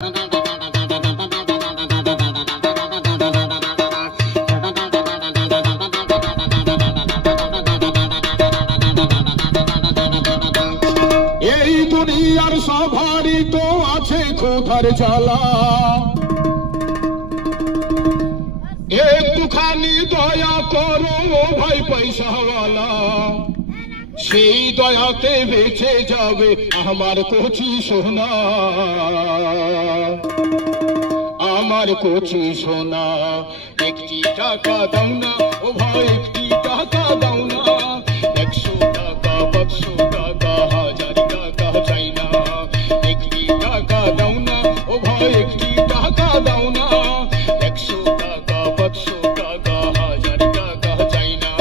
এই দুনিয়ার সবারই তো আছে ক্ষুধার জ্বালা, একটুখানি দয়া করো ও ভাই পয়সাওয়ালা, সেই দয়াতে বেঁচে যাবে আমার কচি সোনা, আমার কচি সোনা। একটি টাকা দাও না ও ভাই, একটি টাকা দাও না, 100 টাকা 500 টাকা 1000 টাকা চাই না। একটি টাকা দাও না ও ভাই, একটি টাকা দাও না, 100 টাকা 500 টাকা 1000 টাকা চাই না।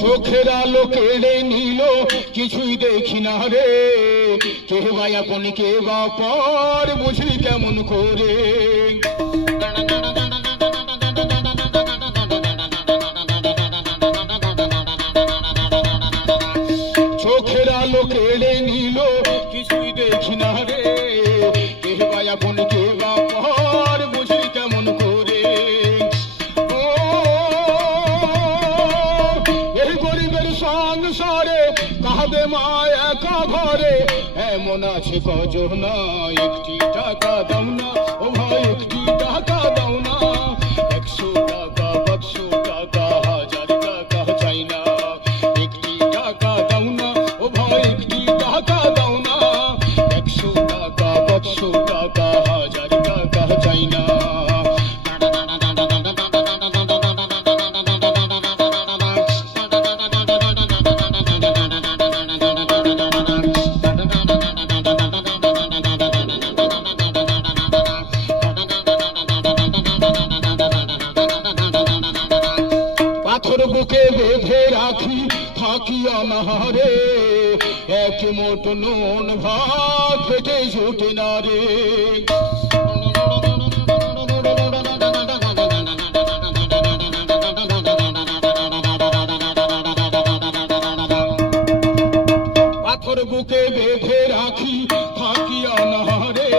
চোখের আলো কেড়ে নিল, কিছুই দেখি না রে, কে ভাই আপন কে বা পর বুঝলি কেমন করে। চোখের আলো কেড়ে নিল, কিছুই দেখি না রে, কে ভাই আপন কে বা পর বুঝলি কেমন করে। এই গরিবের সংসারে কাঁদে মা একা ঘরে, এমন আছে কজন, একটি টাকা দাও না ও ভাই, একটি টাকা দাও না, 100 টাকা 500 টাকা 1000 টাকা চাই না। একটি টাকা দাও না ও ভাই, একটি টাকা দাও না, 100 টাকা 500 টাকা 1000 টাকা চাই না। পাথর বুকে বেঁধে রাখি থাকি অনাহারে, এক মোট নুন ভাত পেটে জুটে না রে। পাথর বুকে বেঁধে রাখি থাকি অনাহারে,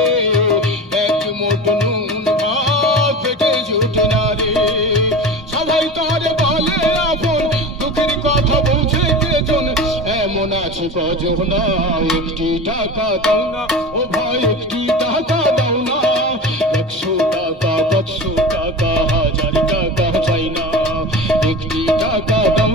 এক মোট নুন ভাত পেটে জুটে না রে। সবাই তারে বলে আপন, দুঃখের কথা বুঝে কেজন, এমন আছে কজন, একটি টাকা দাও না ও ভাই, একটি টাকা দাও না, 100 টাকা 500 টাকা 1000 টাকা চাই না। একটি টাকা দাও